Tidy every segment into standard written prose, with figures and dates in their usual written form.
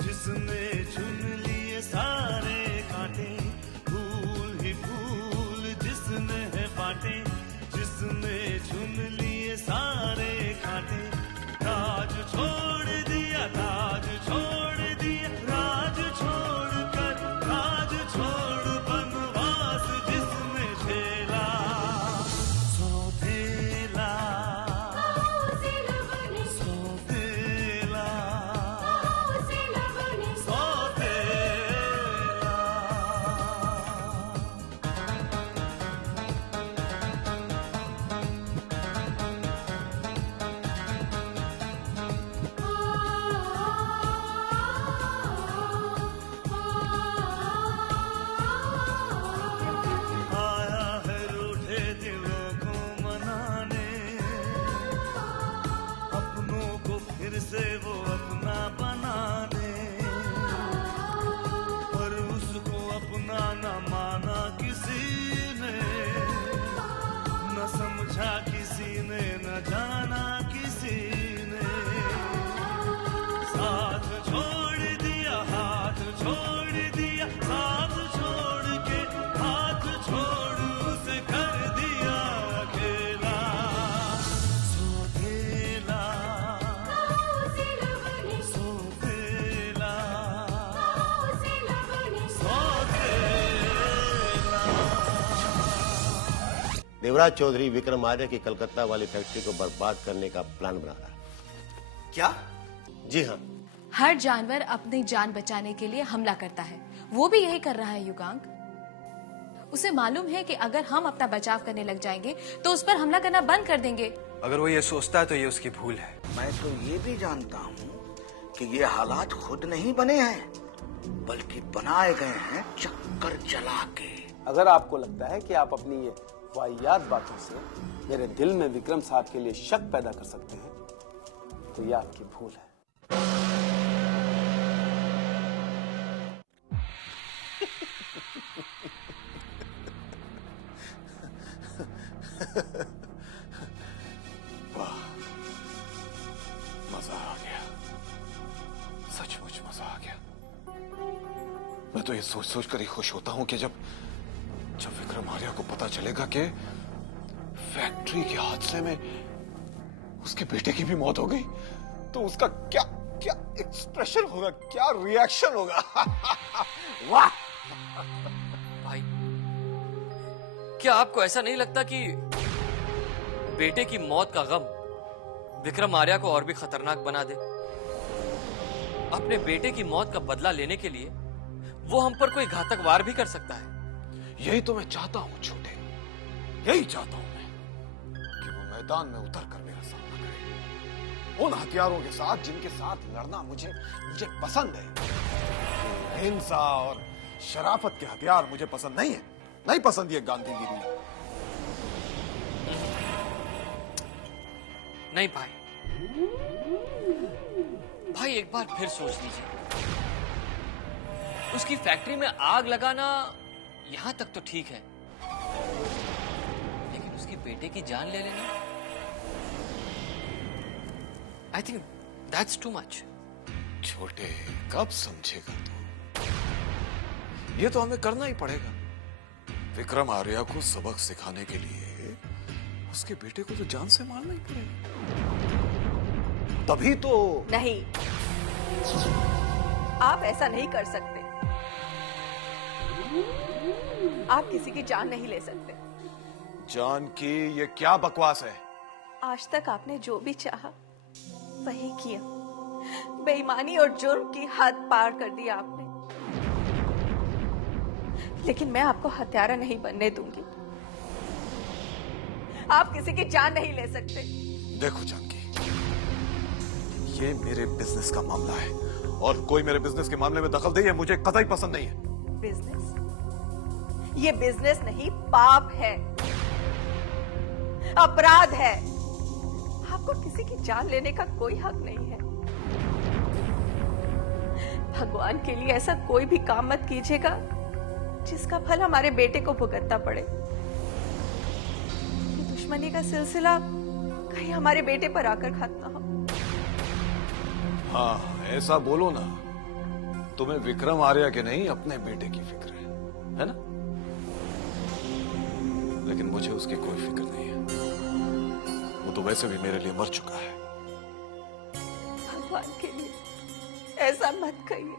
जिसने चुन लिए सारे कांटे, फूल ही फूल जिसने है बांटे, जिसने चुन लिए सारे कांटे। राज छोड़ दिया, राज छोड़ दिया, राज छोड़ कर राज छोड़ बनवास जिसने झेला, सौतेला से वो अपना बना दे, पर उसको अपना न माना किसी ने, न समझा किसी ने, न जाना किसी ने। साथ छोड़ दिया, हाथ छोड़ दिया, साथ छोड़ के हाथ छोड़ उसे कर दिया अकेला, सौतेला देवराज चौधरी विक्रम आर्य की कलकत्ता वाली फैक्ट्री को बर्बाद करने का प्लान बना रहा है। क्या? जी हाँ। हर जानवर अपनी जान बचाने के लिए हमला करता है, वो भी यही कर रहा है युगांक। उसे मालूम है कि अगर हम अपना बचाव करने लग जाएंगे तो उस पर हमला करना बंद कर देंगे। अगर वो ये सोचता है तो ये उसकी भूल है। मैं तो ये भी जानता हूँ कि ये हालात खुद नहीं बने हैं, बल्कि बनाए गए हैं चक्कर चला के। अगर आपको लगता है कि आप अपनी ये वाहियात बातों से मेरे दिल में विक्रम साहब के लिए शक पैदा कर सकते हैं तो यह आपकी भूल है। वाह, मजा आ गया, सचमुच मजा आ गया। मैं तो ये सोच सोच कर ही खुश होता हूं कि जब विक्रम आर्या को पता चलेगा कि फैक्ट्री के हादसे में उसके बेटे की भी मौत हो गई, तो उसका क्या क्या एक्सप्रेशन होगा, क्या रिएक्शन होगा। वाह भाई, क्या आपको ऐसा नहीं लगता कि बेटे की मौत का गम विक्रम आर्या को और भी खतरनाक बना दे? अपने बेटे की मौत का बदला लेने के लिए वो हम पर कोई घातक वार भी कर सकता है। यही तो मैं चाहता हूं छोटे, यही चाहता हूं मैं कि वो मैदान में उतर कर मेरा सामना करे, उन हथियारों के साथ जिनके साथ लड़ना मुझे पसंद है। हिंसा और शराफत के हथियार मुझे पसंद नहीं है, नहीं पसंद ये गांधीगिरी। नहीं भाई एक बार फिर सोच लीजिए। उसकी फैक्ट्री में आग लगाना यहां तक तो ठीक है, लेकिन उसके बेटे की जान ले लेना, I think that's too much. छोटे, कब समझेगा तू? ये तो हमें करना ही पड़ेगा। विक्रम आर्या को सबक सिखाने के लिए उसके बेटे को तो जान से मारना ही पड़ेगा, तभी तो। नहीं, आप ऐसा नहीं कर सकते। आप किसी की जान नहीं ले सकते। जान की ये क्या बकवास है? आज तक आपने जो भी चाहा वही किया। बेईमानी और जुर्म की हद पार कर दी आपने, लेकिन मैं आपको हत्यारा नहीं बनने दूंगी। आप किसी की जान नहीं ले सकते। देखो जानकी, ये मेरे बिजनेस का मामला है और कोई मेरे बिजनेस के मामले में दखल दे ये मुझे कतई पसंद नहीं है। बिजनेस? ये बिजनेस नहीं, पाप है, अपराध है। आपको किसी की जान लेने का कोई हक नहीं है। भगवान के लिए ऐसा कोई भी काम मत कीजिएगा जिसका फल हमारे बेटे को भुगतना पड़े। ये दुश्मनी का सिलसिला कहीं हमारे बेटे पर आकर खत्म ना हो। हाँ, ऐसा बोलो ना। तुम्हें विक्रम आर्या के नहीं अपने बेटे की फिक्र है ना? लेकिन मुझे उसकी कोई फिक्र नहीं है। वो तो वैसे भी मेरे लिए मर चुका है। भगवान के लिए ऐसा मत कहिए।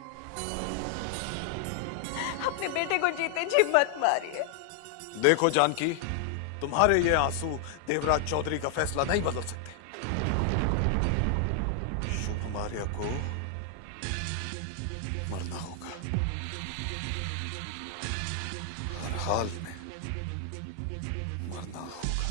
अपने बेटे को जीते जी मत मारिए। देखो जानकी, तुम्हारे ये आंसू देवराज चौधरी का फैसला नहीं बदल सकते। शुभम आर्या को मरना होगा, हर हाल में मरना होगा।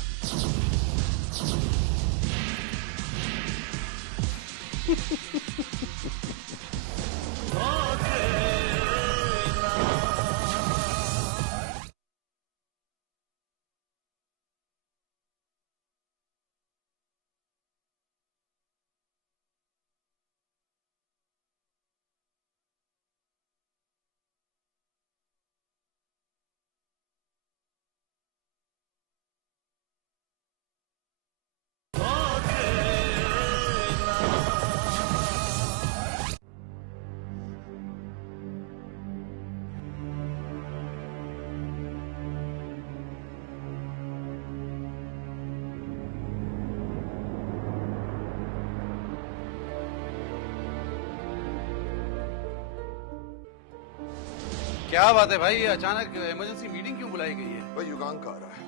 क्या बात है भाई, ये अचानक इमरजेंसी मीटिंग क्यों बुलाई गई है? भाई युगांक आ रहा है।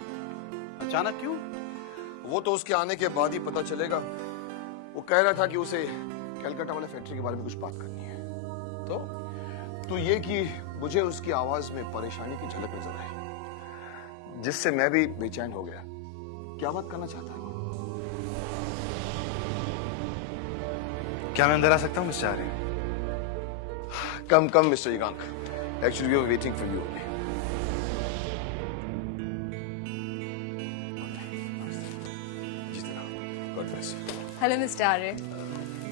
अचानक क्यों? वो तो उसके आने के बाद ही पता चलेगा। वो कह रहा था कि उसे कलकत्ता वाले फैक्ट्री के बारे में कुछ बात करनी है। तो ये कि मुझे उसकी आवाज में परेशानी की झलक नजर आई, जिससे मैं भी बेचैन हो गया। क्या बात करना चाहता है? क्या मैं अंदर आ सकता हूँ mister Arya? Come mister Yugank. Actually, we were waiting for you only. God bless you. Hello mister Arya.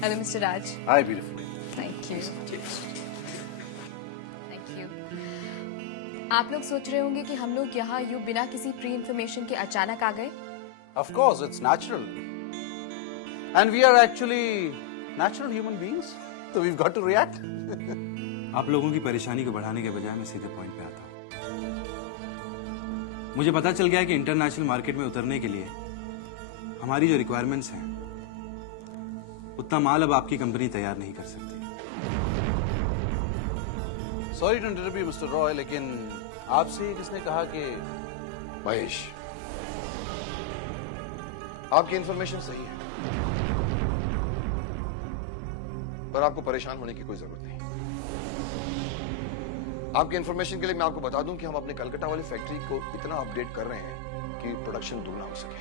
Hello mister Raj. Hi beautiful. Thank you. Thank you. आप लोग सोच रहे होंगे कि हम लोग यहाँ यूं बिना किसी प्री इंफॉर्मेशन के अचानक आ गए। Of course, it's natural. And we are actually natural human beings. So we've got to react. आप लोगों की परेशानी को बढ़ाने के बजाय मैं सीधे पॉइंट पे आता हूँ। मुझे पता चल गया है कि इंटरनेशनल मार्केट में उतरने के लिए हमारी जो रिक्वायरमेंट्स हैं उतना माल अब आपकी कंपनी तैयार नहीं कर सकती। Sorry to interrupt you, Mr. Roy, लेकिन आपसे किसने कहा कि महेश, आपकी इंफॉर्मेशन सही है, पर आपको परेशान होने की कोई जरूरत नहीं। आपके इंफॉर्मेशन के लिए मैं आपको बता दूं कि हम अपने कलकत्ता वाली फैक्ट्री को इतना अपडेट कर रहे हैं कि प्रोडक्शन दुगना हो सके।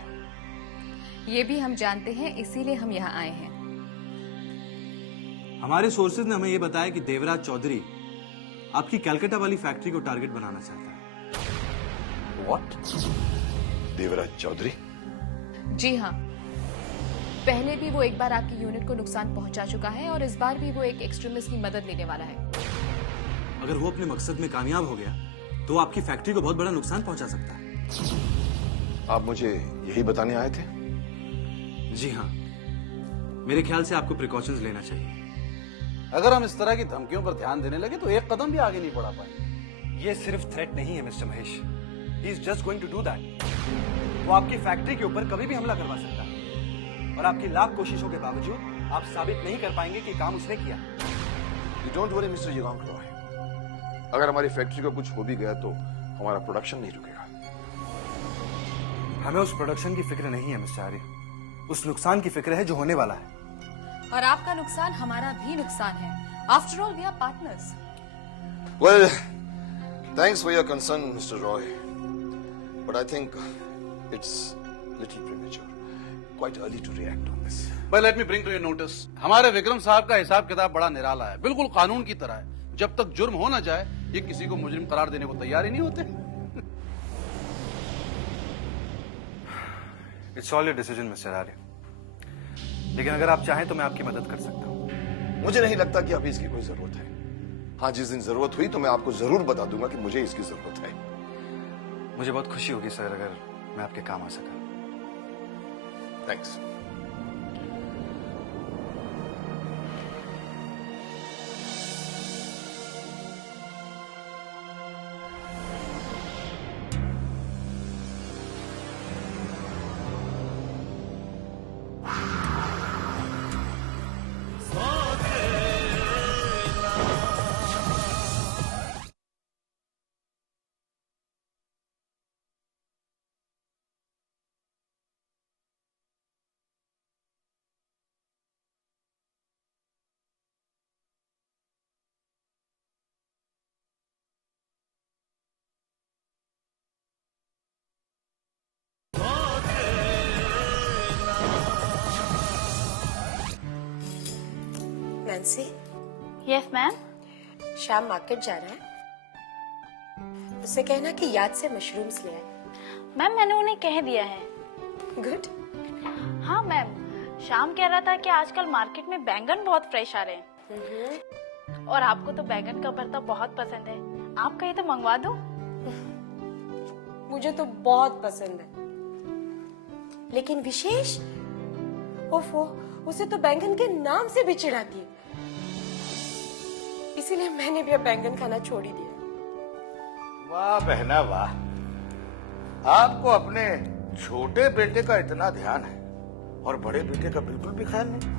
ये भी हम जानते हैं, इसीलिए हम यहाँ आए हैं। हमारे सोर्सेज ने हमें यह बताया कि देवराज चौधरी आपकी कलकत्ता वाली फैक्ट्री को टारगेट बनाना चाहता है। What? देवराज चौधरी? जी हाँ, पहले भी वो एक बार आपकी यूनिट को नुकसान पहुंचा चुका है और इस बार भी वो एक एक्सट्रीमिस्ट की मदद लेने वाला है। अगर वो अपने मकसद में कामयाब हो गया तो आपकी फैक्ट्री को बहुत बड़ा नुकसान पहुंचा सकता है। आप मुझे यही बताने आए थे? जी हाँ, मेरे ख्याल से आपको प्रिकॉशंस लेना चाहिए। अगर हम इस तरह की धमकियों पर ध्यान देने लगे तो एक कदम भी आगे नहीं बढ़ा पाएंगे। ये सिर्फ थ्रेट नहीं है mister Mahesh, he is just going to do that. वो आपकी फैक्ट्री के ऊपर कभी भी हमला करवा सकता है और आपकी लाख कोशिशों के बावजूद आप साबित नहीं कर पाएंगे कि काम उसने किया। You don't worry, mister Yugank Roy. अगर हमारी फैक्ट्री को कुछ हो भी गया तो हमारा प्रोडक्शन नहीं रुकेगा। हमें उस प्रोडक्शन की फिक्र नहीं है मिस्टर आर्य, उस नुकसान की फिक्र है जो होने वाला है। और आपका नुकसान हमारा भी नुकसान है। After all we are partners. Well, thanks for your concern, Mr. Roy. But I think it's little premature. Quite early to react on this. But let me bring to your notice, हमारे विक्रम साहब का हिसाब किताब बड़ा निराला है, बिल्कुल कानून की तरह है। जब तक जुर्म हो ना जाए, ये किसी को मुजरिम करार देने को तैयार ही नहीं होते। It's all your decision, Mr. आर्य। लेकिन अगर आप चाहें तो मैं आपकी मदद कर सकता हूँ। मुझे नहीं लगता कि अभी इसकी कोई जरूरत है। हाँ, जिस दिन जरूरत हुई तो मैं आपको जरूर बता दूंगा कि मुझे इसकी जरूरत है। मुझे बहुत खुशी होगी सर अगर मैं आपके काम आ सका। थैंक्स। Nancy, yes ma'am. शाम मार्केट जा रहा है, उसे कहना कि याद से मशरूम्स ले आए। मैम मैंने उन्हें कह दिया है। गुड। हाँ मैम, शाम कह रहा था कि आजकल मार्केट में बैंगन बहुत फ्रेश आ रहे हैं और आपको तो बैंगन का भरता बहुत पसंद है, आप कहीं तो मंगवा दो। मुझे तो बहुत पसंद है, लेकिन विशेष ओफो, उसे तो बैंगन के नाम से भी चिढ़ाती है, इसीलिए मैंने भी अब बैंगन खाना छोड़ ही दिया। वाह बहना वाह, आपको अपने छोटे बेटे का इतना ध्यान है और बड़े बेटे का बिल्कुल भी ख्याल नहीं।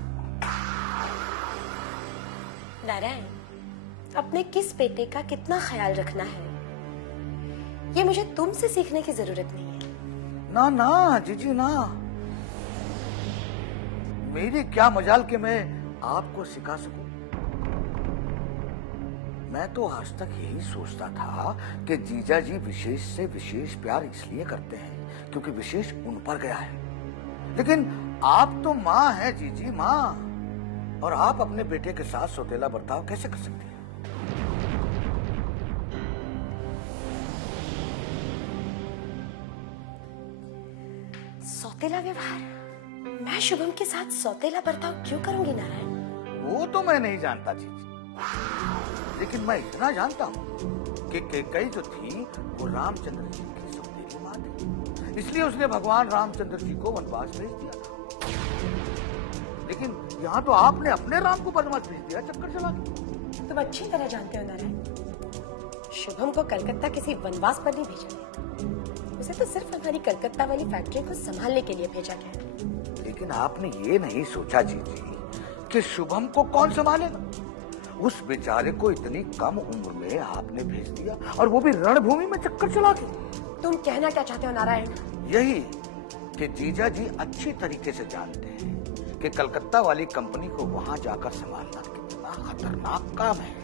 नारायण, अपने किस बेटे का कितना ख्याल रखना है ये मुझे तुमसे सीखने की जरूरत नहीं है। ना ना जीजी ना, मेरी क्या मजाल कि मैं आपको सिखा सकूं। मैं तो आज तक यही सोचता था कि जीजा जी विशेष से विशेष प्यार इसलिए करते हैं क्योंकि विशेष उन पर गया है, लेकिन आप तो माँ हैं जीजी माँ, और आप अपने बेटे के साथ सौतेला बर्ताव कैसे कर सकती हैं? सौतेला व्यवहार? मैं शुभम के साथ सौतेला बर्ताव क्यों करूंगी नारायण? वो तो मैं नहीं जानता जीजी, लेकिन मैं इतना जानता हूँ कि कैकई जो थी वो रामचंद्र जी की सौतेली माँ थी, इसलिए उसने भगवान रामचंद्र जी को वनवास भेज दिया था। लेकिन यहाँ तो आपने अपने राम को वनवास भेज दिया चक्कर चला के। तुम अच्छी तरह जानते हो नारायण, शुभम को कलकत्ता किसी वनवास पर नहीं भेजा गया, उसे तो सिर्फ हमारी कलकत्ता वाली फैक्ट्री को संभालने के लिए भेजा गया। लेकिन आपने ये नहीं सोचा जीजी कि शुभम को कौन संभालेगा? उस बेचारे को इतनी कम उम्र में आपने भेज दिया, और वो भी रणभूमि में चक्कर चला के। तुम कहना क्या चाहते हो नारायण? यही कि जीजा जी अच्छी तरीके से जानते हैं कि कलकत्ता वाली कंपनी को वहां जाकर संभालना कितना खतरनाक काम है,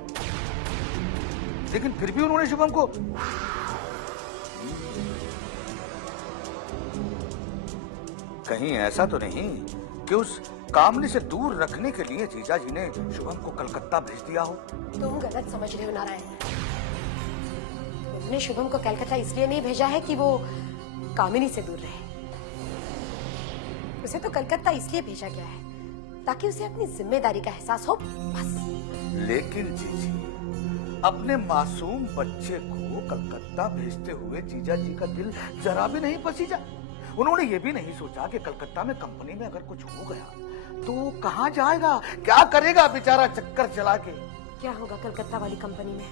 लेकिन फिर भी उन्होंने शुभम को कहीं ऐसा तो नहीं कि उस कामनी से दूर रखने के लिए जीजा जी ने शुभम को कलकत्ता भेज दिया हो? तुम गलत समझ रहे हो नारायण। उन्होंने शुभम को कलकत्ता इसलिए नहीं भेजा है कि वो कामिनी से दूर रहे, उसे तो कलकत्ता इसलिए भेजा गया है ताकि उसे अपनी जिम्मेदारी का एहसास हो, बस। लेकिन जीजी, अपने मासूम बच्चे को कलकत्ता भेजते हुए जीजा जी का दिल जरा भी नहीं पसीजा। उन्होंने ये भी नहीं सोचा कि कलकत्ता में कंपनी में अगर कुछ हो गया तो कहाँ जाएगा, क्या करेगा बेचारा चक्कर चला के। क्या होगा कलकत्ता वाली कंपनी में?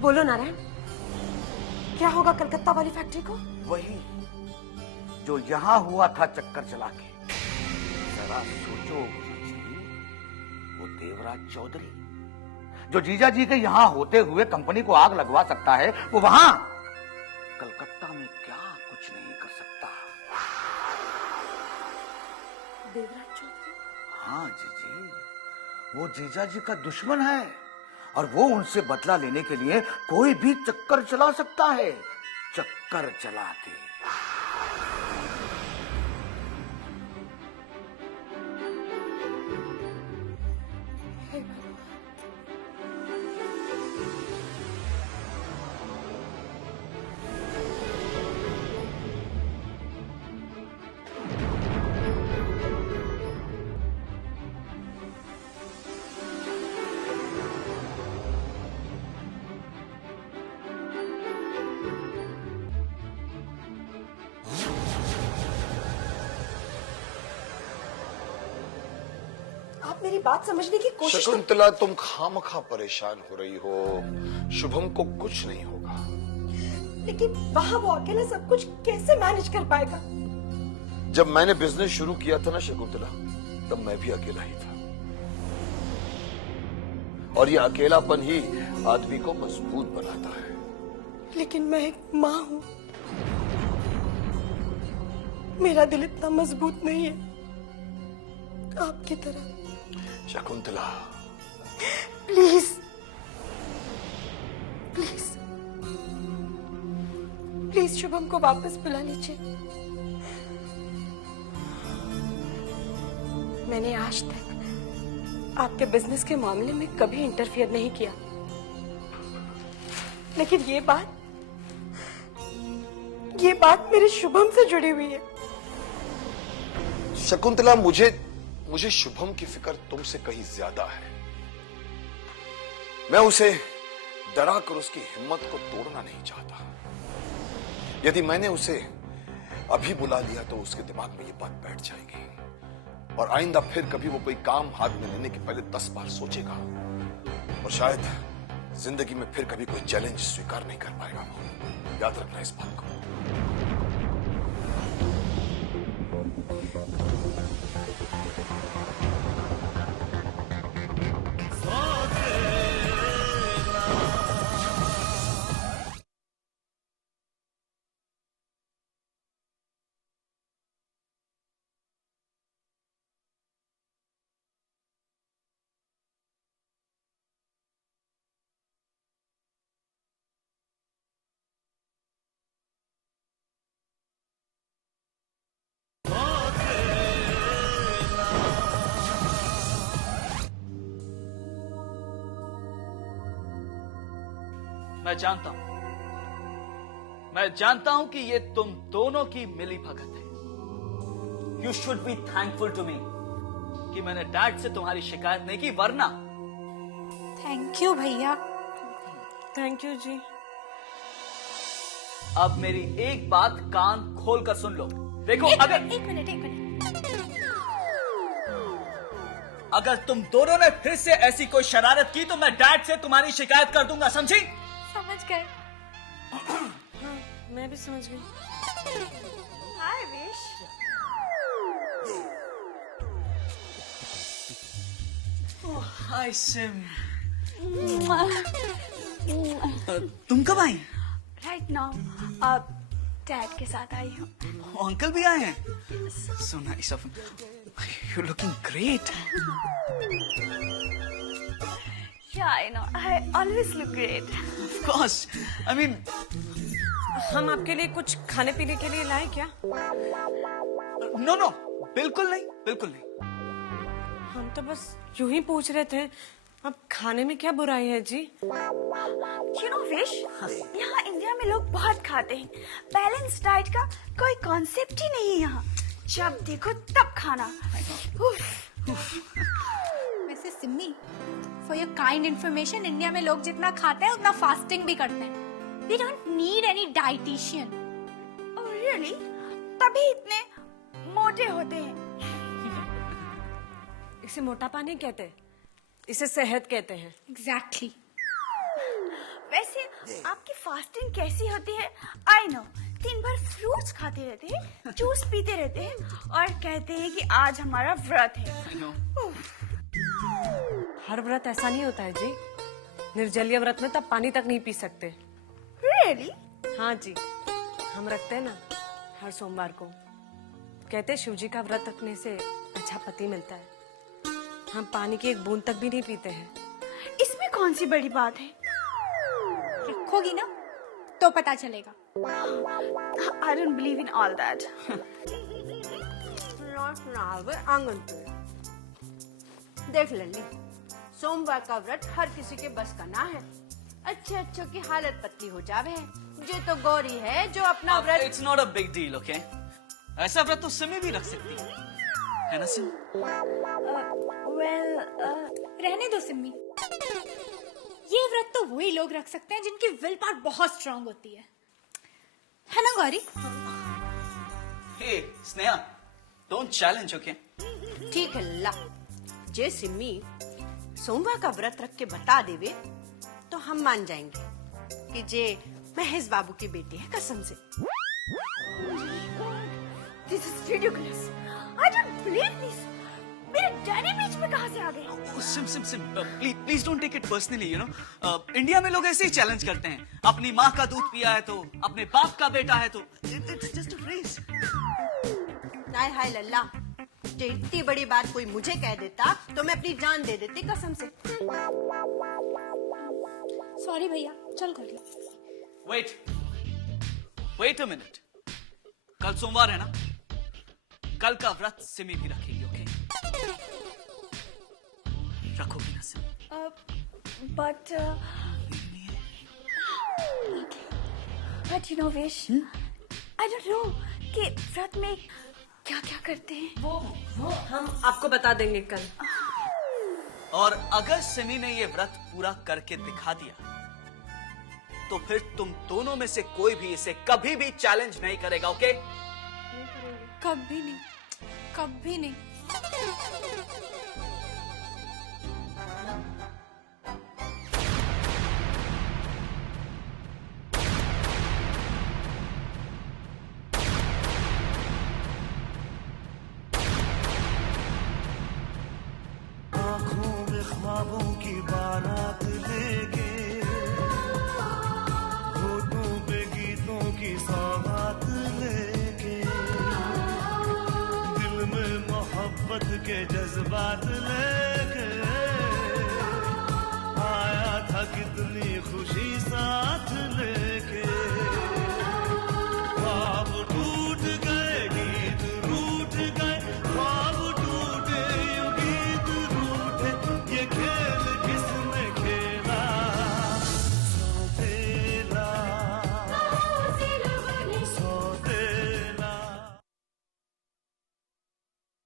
बोलो नारायण, क्या होगा कलकत्ता वाली फैक्ट्री को? वही जो यहाँ हुआ था चक्कर चला के। जरा सोचो जीजी, वो देवराज चौधरी जो जीजा जी के यहाँ होते हुए कंपनी को आग लगवा सकता है, वो वहां कलकत्ता में क्या कुछ नहीं कर सकता। देवराज चौधरी? हाँ जीजी, वो जीजा जी का दुश्मन है और वो उनसे बदला लेने के लिए कोई भी चक्कर चला सकता है, चक्कर चला के। मेरी बात समझने की कोशिश तो... शकुंतला, तुम खामखा परेशान हो रही हो। शुभम को कुछ नहीं होगा। लेकिन वहाँ वो अकेला सब कुछ कैसे मैनेज कर पाएगा? जब मैंने बिजनेस शुरू किया था ना शकुंतला, तब मैं भी अकेला ही था। और ये अकेलापन ही आदमी को मजबूत बनाता है। लेकिन मैं एक माँ हूँ, मेरा दिल इतना मजबूत नहीं है आपकी तरह। Shakuntala, please please please Shubham को वापस बुला लीजिए। मैंने आज तक आपके बिजनेस के मामले में कभी इंटरफियर नहीं किया, लेकिन ये बात मेरे शुभम से जुड़ी हुई है। शकुंतला, मुझे शुभम की फिक्र तुमसे कहीं ज्यादा है। मैं उसे डरा कर उसकी हिम्मत को तोड़ना नहीं चाहता। यदि मैंने उसे अभी बुला लिया तो उसके दिमाग में ये बात बैठ जाएगी और आइंदा फिर कभी वो कोई काम हाथ में लेने के पहले 10 बार सोचेगा और शायद जिंदगी में फिर कभी कोई चैलेंज स्वीकार नहीं कर पाएगा। याद रखना इस बात को। मैं जानता हूं कि ये तुम दोनों की मिली भगत है। You should be thankful to me कि मैंने डैड से तुम्हारी शिकायत नहीं की, वरना। थैंक यू भैया। थैंक यू जी। अब मेरी एक बात कान खोल कर सुन लो। देखो, एक मिनट अगर तुम दोनों ने फिर से ऐसी कोई शरारत की तो मैं डैड से तुम्हारी शिकायत कर दूंगा, समझी? समझ गए। हाँ, मैं भी समझ गई। हाय विश। हाय सिम। तुम कब आई? राइट नाउ डैड के साथ आई हूँ। अंकल भी आए हैं? So nice of you, looking great. Yeah, I know. I always look great. Of course. I mean, हम आपके लिए कुछ खाने पीने के लिए लाए क्या? नो, बिल्कुल नहीं। हम तो बस यूं ही पूछ रहे थे। अब खाने में क्या बुराई है जी? You know, विश, यहाँ इंडिया में लोग बहुत खाते हैं। बैलेंस डाइट का कोई कॉन्सेप्ट ही नहीं है यहाँ। जब देखो तब खाना। वैसे Simmi, for your kind information, India में लोग जितना खाते हैं उतना फास्टिंग भी करते हैं। They don't need any dietitian. Oh really? तभी इतने मोटे होते हैं। इसे मोटापा नहीं कहते, इसे सेहत कहते हैं। Exactly. वैसे आपकी फास्टिंग कैसी होती है? I know. दिन भर फ्रूट्स खाते रहते हैं, जूस पीते रहते हैं और कहते हैं कि आज हमारा व्रत है। हर व्रत ऐसा नहीं होता है जी। निर्जलीय व्रत में तब पानी तक नहीं पी सकते। Really? हाँ जी, हम रखते हैं ना हर सोमवार को। कहते हैं शिव जी का व्रत रखने से अच्छा पति मिलता है। हम पानी की एक बूंद तक भी नहीं पीते हैं। इसमें कौन सी बड़ी बात है? रखोगी ना तो पता चलेगा। I don't believe in all that. आंगन पे देख लल्ली, सोमवार का व्रत हर किसी के बस का ना है। अच्छे अच्छों की हालत पतली हो जावे है। ये तो गौरी है जो अपना व्रत। It's not a big deal, okay? ऐसा व्रत तो सिमी भी रख सकती है ना सिम? रहने दो सिम्मी। ये व्रत तो वही लोग रख सकते हैं जिनकी विल पावर बहुत स्ट्रांग होती है ना गौरी? हे स्नेहा, डोंट चैलेंज, ओके? ठीक है लल्ला, जे सिम्मी सोमवार का व्रत रख के बता देवे तो हम मान जाएंगे कि जे महेश बाबू की बेटी है कसम से। This is ridiculous. I don't believe this. मेरे डैडी बीच में कहाँ से आ गए? सिम please don't take it personally, you know. India में लोग ऐसे ही चैलेंज करते हैं। अपनी माँ का दूध पिया है तो, अपने बाप का बेटा है तो, इट्स जस्ट अ फ्रेज। हाय हाय लल्ला, जे इतनी बड़ी बात कोई मुझे कह देता तो मैं अपनी जान दे देती कसम से। सॉरी भैया, चल कर लो। Wait a minute. कल सोमवार है ना? कल का व्रत सिमी भी रखेगी, ओके? रखोगी ना Simi? But you know Vish, I don't know कि व्रत में क्या क्या करते हैं। वो हम आपको बता देंगे कल। और अगर सिमी ने ये व्रत पूरा करके दिखा दिया तो फिर तुम दोनों में से कोई भी इसे कभी भी चैलेंज नहीं करेगा, ओके? कभी नहीं, कभी नहीं। आंखों में ख्वाबों की बारात लेके, होठों पे गीतों की सौगात लेके, दिल में मोहब्बत के जज्बात ले